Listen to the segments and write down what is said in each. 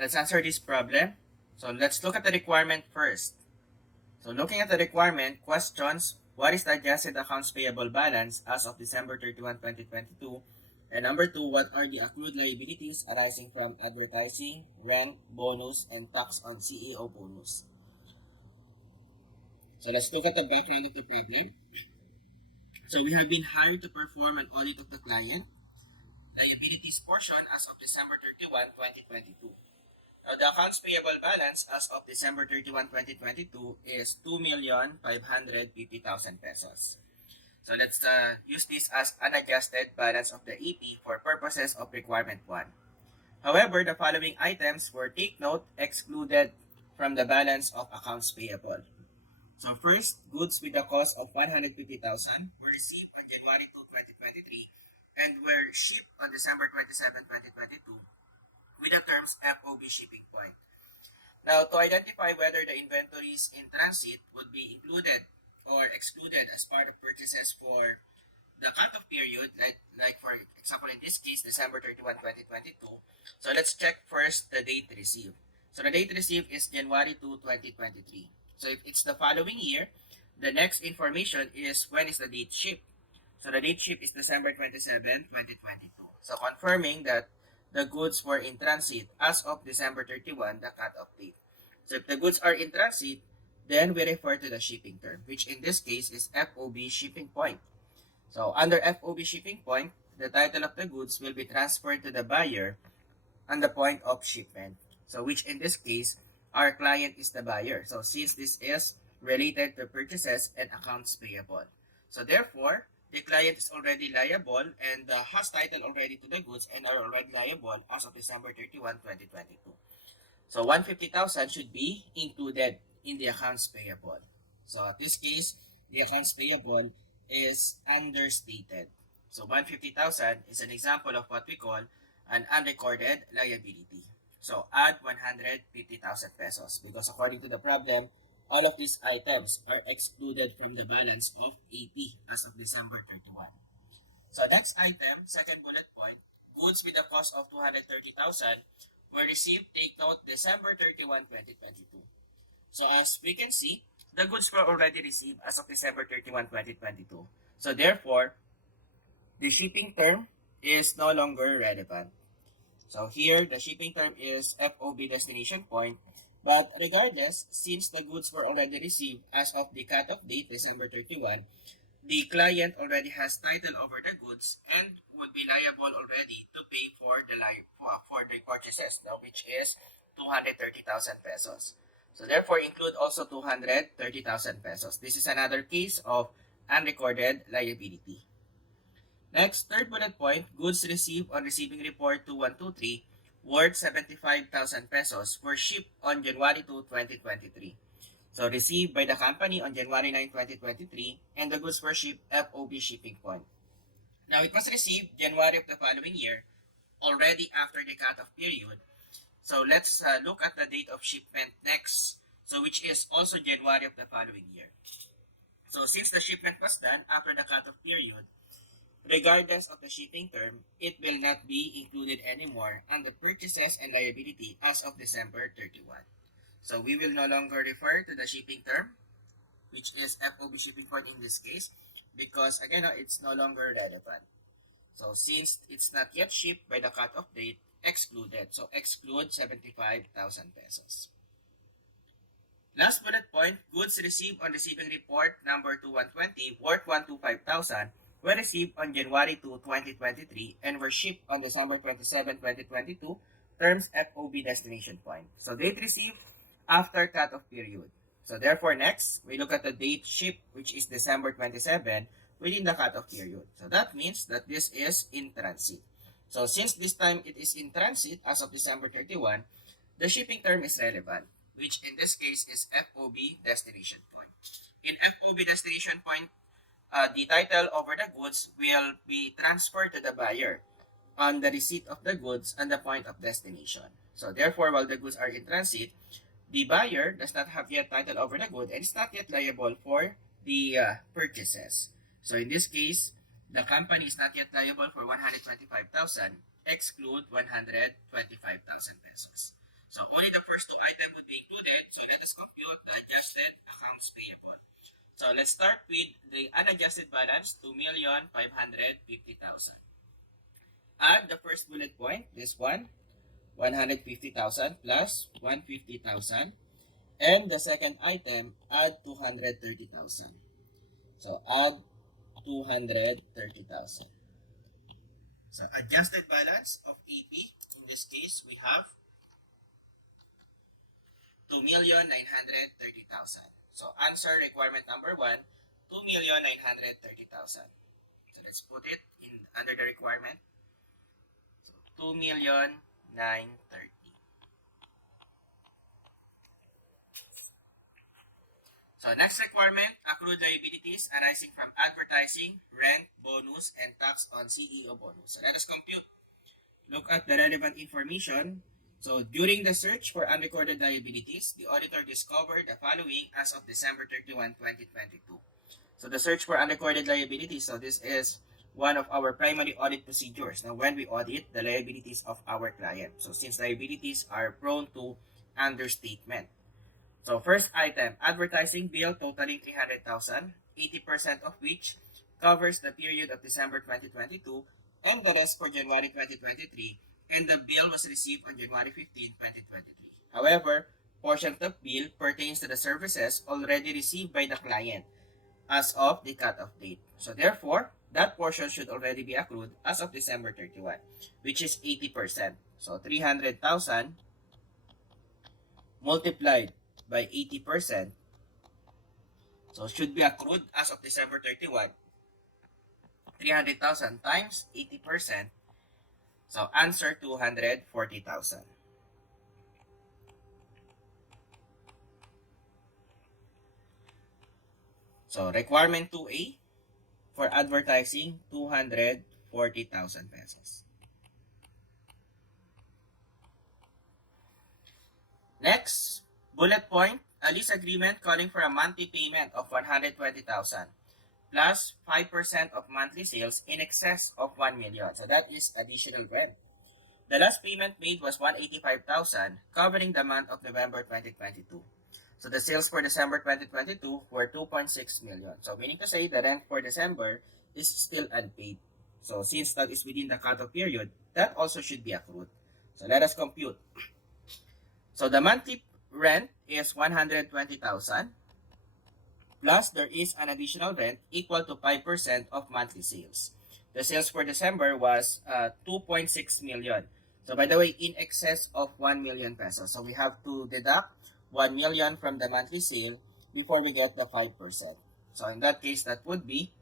let's answer this problem. So let's look at the requirement first. So looking at the requirement, questions, what is the adjusted accounts payable balance as of December 31, 2022? And number 2, what are the accrued liabilities arising from advertising, rent, bonus, and tax on CEO bonus? So let's look at the background of the problem. So we have been hired to perform an audit of the client liabilities portion as of December 31, 2022. Now, the accounts payable balance as of December 31, 2022 is 2,550,000 pesos. So let's use this as unadjusted balance of the EP for purposes of requirement 1. However, the following items were, take note, excluded from the balance of accounts payable. So first, goods with a cost of 150,000 were received on January 2, 2023 and were shipped on December 27, 2022 with the terms FOB shipping point. Now, to identify whether the inventories in transit would be included or excluded as part of purchases for the cutoff period, like for example in this case, December 31, 2022. So let's check first the date received. So the date received is January 2, 2023. So if it's the following year, the next information is when is the date shipped. So the date shipped is December 27, 2022. So confirming that the goods were in transit as of December 31, the cutoff date. So if the goods are in transit, then we refer to the shipping term, which in this case is FOB shipping point. So under FOB shipping point, the title of the goods will be transferred to the buyer on the point of shipment. So which in this case, our client is the buyer. So since this is related to purchases and accounts payable. So therefore, the client is already liable and has title already to the goods and are already liable as of December 31, 2022. So 150,000 should be included in the accounts payable. So in this case, the accounts payable is understated. So 150,000 is an example of what we call an unrecorded liability. So add 150,000 pesos because according to the problem, all of these items are excluded from the balance of AP as of December 31. So next item, second bullet point, goods with a cost of 230,000 were received, take note, December 31, 2022. So as we can see, the goods were already received as of December 31, 2022. So therefore, the shipping term is no longer relevant. So here, the shipping term is FOB destination point. But regardless, since the goods were already received as of the cutoff date, December 31, the client already has title over the goods and would be liable already to pay for the purchases, now, which is 230,000 pesos. So therefore, include also 230,000 pesos. This is another case of unrecorded liability. Next, third bullet point, goods received on receiving report 2123 worth 75,000 pesos were shipped on January 2, 2023. So received by the company on January 9, 2023 and the goods were shipped FOB shipping point. Now it was received January of the following year, already after the cutoff period. So let's look at the date of shipment next, so which is also January of the following year. So since the shipment was done after the cutoff period, regardless of the shipping term, it will not be included anymore on the purchases and liability as of December 31. So we will no longer refer to the shipping term, which is FOB shipping point in this case, because again, it's no longer relevant. So since it's not yet shipped by the cutoff date, excluded. So exclude 75,000 pesos. Last bullet point, goods received on receiving report number 2120 worth 125,000 were received on January 2, 2023 and were shipped on December 27, 2022, terms FOB destination point. So date received after cutoff period. So therefore next, we look at the date shipped, which is December 27 within the cutoff period. So that means that this is in transit. So since this time it is in transit as of December 31, the shipping term is relevant, which in this case is FOB destination point. In FOB destination point, the title over the goods will be transferred to the buyer on the receipt of the goods and the point of destination. So therefore, while the goods are in transit, the buyer does not have yet title over the good and is not yet liable for the purchases. So in this case, the company is not yet liable for 125,000, exclude 125,000 pesos. So So only the first two items would be included. So let us compute the adjusted accounts payable. So let's start with the unadjusted balance, 2,550,000. Add the first bullet point, this one, 150,000 plus 150,000. And the second item, add 230,000. So add 230,000. So adjusted balance of AP, in this case, we have 2,930,000. So answer requirement number 1, 2,930,000. So let's put it in under the requirement. So 2,930,000. So next requirement, accrued liabilities arising from advertising, rent, bonus, and tax on CEO bonus. So let us compute. Look at the relevant information. So during the search for unrecorded liabilities, the auditor discovered the following as of December 31, 2022. So the search for unrecorded liabilities, so this is one of our primary audit procedures. Now when we audit the liabilities of our client. So since liabilities are prone to understatement. So first item, advertising bill totaling 300,000, 80% of which covers the period of December 2022 and the rest for January 2023, and the bill was received on January 15, 2023. However, portion of the bill pertains to the services already received by the client as of the cutoff date. So therefore, that portion should already be accrued as of December 31, which is 80%. So 300,000 multiplied by 80%, so should be accrued as of December 31, 300,000 times 80%, so answer 240,000. So requirement 2A for advertising, 240,000 pesos. Next, bullet point, a lease agreement calling for a monthly payment of 120,000 plus 5% of monthly sales in excess of 1 million. So that is additional rent. The last payment made was 185,000 covering the month of November 2022. So the sales for December 2022 were 2.6 million. So meaning to say the rent for December is still unpaid. So since that is within the cutoff period, that also should be accrued. So let us compute. So the monthly rent is 120,000 plus there is an additional rent equal to 5% of monthly sales. The sales for December was 2.6 million. So by the way, in excess of 1 million pesos. So we have to deduct 1 million from the monthly sale before we get the 5%. So in that case, that would be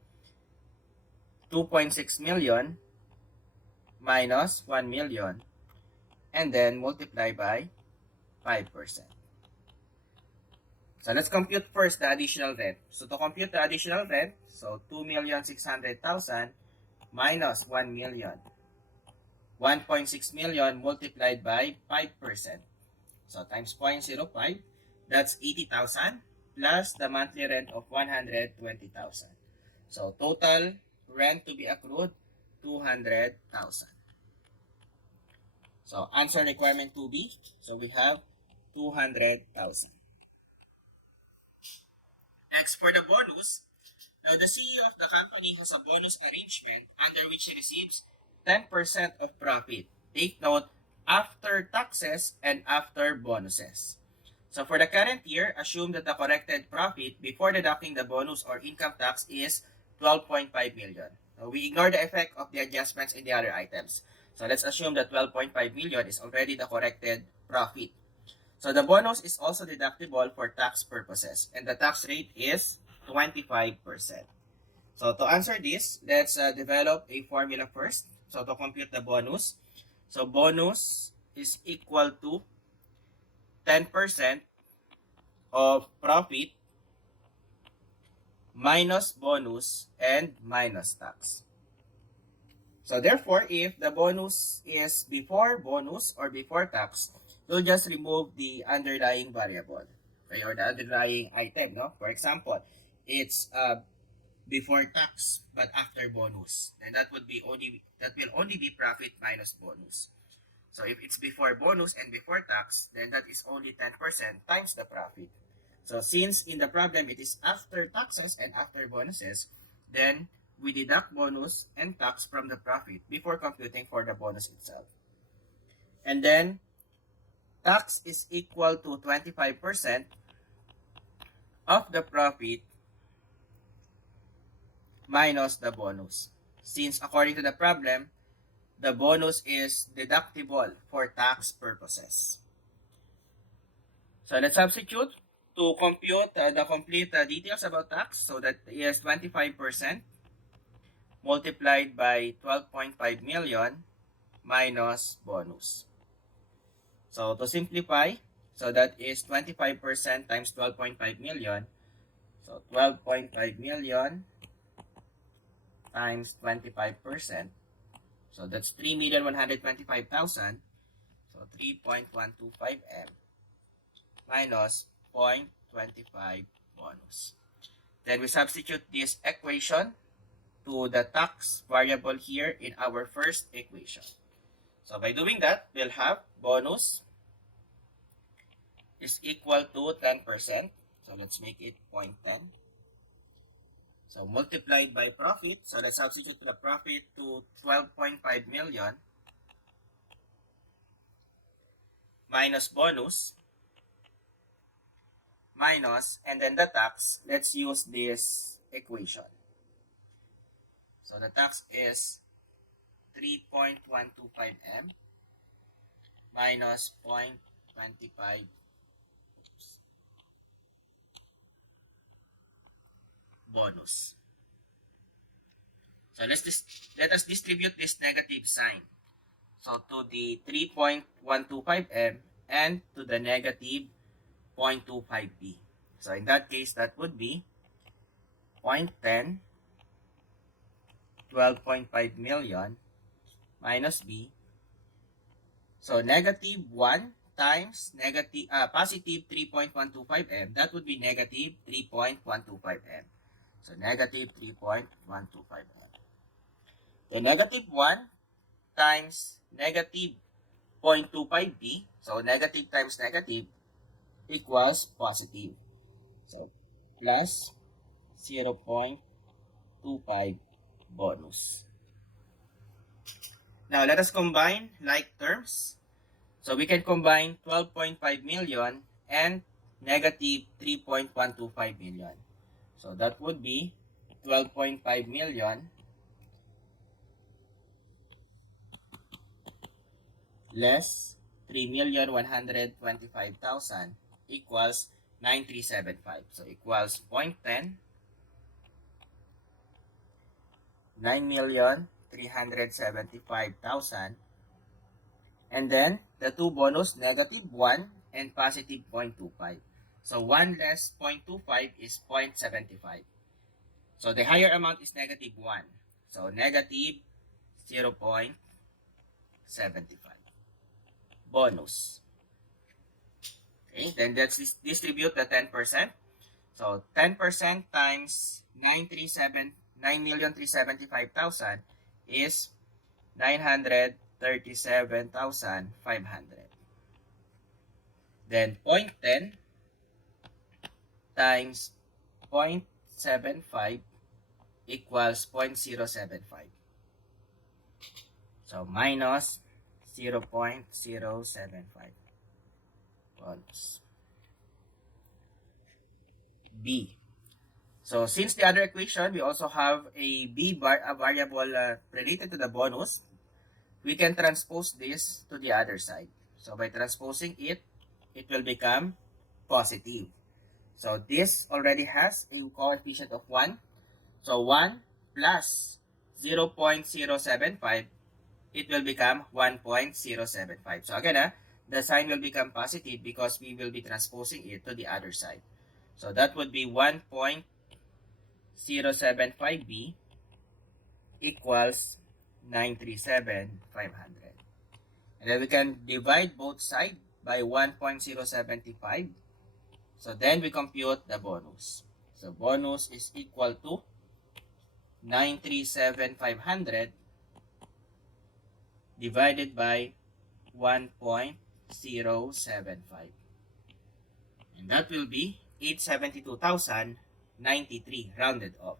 2.6 million minus 1 million and then multiply by 5%. So let's compute first the additional rent. So to compute the additional rent, so 2,600,000 minus 1 million. 1.6 million multiplied by 5%. So times 0.05, that's 80,000 plus the monthly rent of 120,000. So total rent to be accrued, 200,000. So answer requirement 2B. So we have 200,000. Next, for the bonus, now the CEO of the company has a bonus arrangement under which he receives 10% of profit. Take note, after taxes and after bonuses. So for the current year, assume that the corrected profit before deducting the bonus or income tax is 12.5 million. So we ignore the effect of the adjustments in the other items. So let's assume that 12.5 million is already the corrected profit. So the bonus is also deductible for tax purposes, and the tax rate is 25%. So to answer this, let's develop a formula first. So to compute the bonus, so bonus is equal to 10% of profit minus bonus and minus tax. So therefore, if the bonus is before bonus or before tax, you'll just remove the underlying variable, okay, or the underlying item, no? For example, it's before tax but after bonus, then that will only be profit minus bonus. So if it's before bonus and before tax, then that is only 10% times the profit. So since in the problem it is after taxes and after bonuses, then we deduct bonus and tax from the profit before computing for the bonus itself. And then tax is equal to 25% of the profit minus the bonus. Since according to the problem, the bonus is deductible for tax purposes. So let's substitute to compute the complete details about tax. So that is 25% multiplied by 12.5 million minus bonus. So to simplify, so that is 25% times 12.5 million. So 12.5 million times 25%. So that's 3,125,000. So 3.125 M minus 0.25 bonus. Then we substitute this equation to the tax variable here in our first equation. So by doing that, we'll have bonus is equal to 10%. So let's make it 0.10. So multiplied by profit. So let's substitute the profit to 12.5 million minus bonus minus, and then the tax. Let's use this equation. So the tax is 3.125 M minus 0.25 bonus. So let us distribute this negative sign. So to the 3.125 M and to the negative 0.25 B. So in that case, that would be 0.10, 12.5 million minus B. So negative 1 times positive 3.125 M. That would be negative 3.125 M. So negative 3.125 M. The negative 1 times negative 0.25 B. So negative times negative equals positive. So plus 0.25 bonus. Now let us combine like terms. So we can combine 12.5 million and negative 3.125 million. So that would be 12.5 million less 3,125,000 equals 9375. So equals 0.10, 9,375,000. And then the two bonus, negative 1 and positive 0.25. So 1 less 0.25 is 0.75. So the higher amount is negative 1. So negative 0.75. Bonus. Okay, then let's distribute the 10%. So 10% times 9,375,000 is 937,500. Then 0.10 times 0.75 equals 0.075. So minus 0.075 bonus. B. So since the other equation, we also have a variable related to the bonus, we can transpose this to the other side. So by transposing it, it will become positive. So this already has a coefficient of 1. So 1 plus 0.075, it will become 1.075. So again, the sign will become positive because we will be transposing it to the other side. So that would be 1.075B equals 937,500. And then we can divide both sides by 1.075. So then we compute the bonus. So bonus is equal to 937,500 divided by 1.075. And that will be 872,093 rounded off.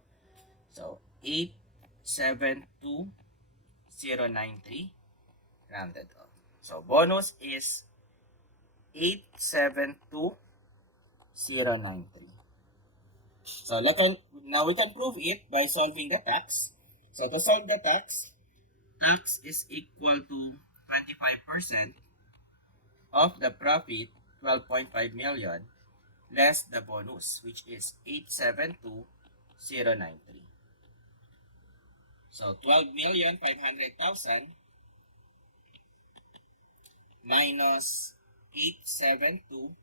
So 872,093 rounded off. So bonus is 872,093. So now we can prove it by solving the tax. So to solve the tax is equal to 25% of the profit, 12.5 million, less the bonus, which is 872,093. So 12,500,000 minus 872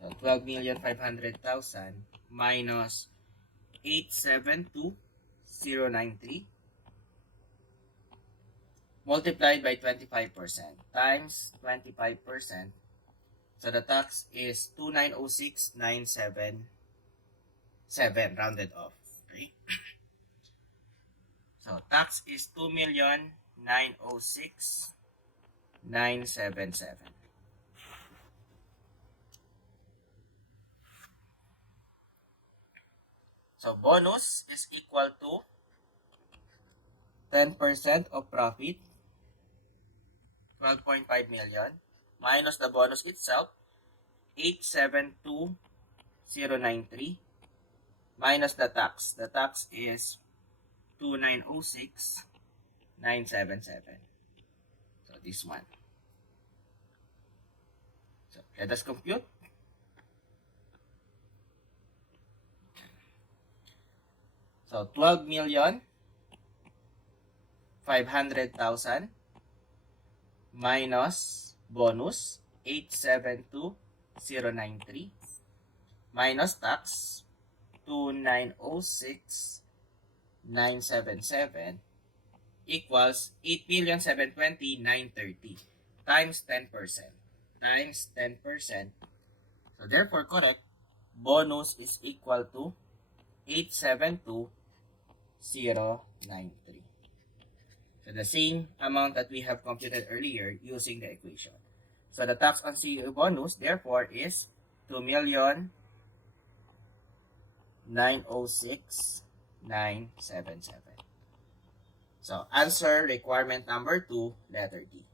so 12,500,000 minus 872,093 multiplied by 25% times 25%. So the tax is 2,906,977 rounded off. Okay? So tax is 2,906,977. So bonus is equal to 10% of profit, 12.5 million, minus the bonus itself, 872,093, minus the tax. The tax is 2,906,977. So this one. So let us compute. So 12,500,000 minus bonus 872,093 minus tax 2,906,977 equals 8,720,930 times 10%. Times 10%. So therefore correct, bonus is equal to 872,093. So the same amount that we have computed earlier using the equation. So the tax on CEO bonus therefore is 2,906,977. So answer requirement number 2, letter D.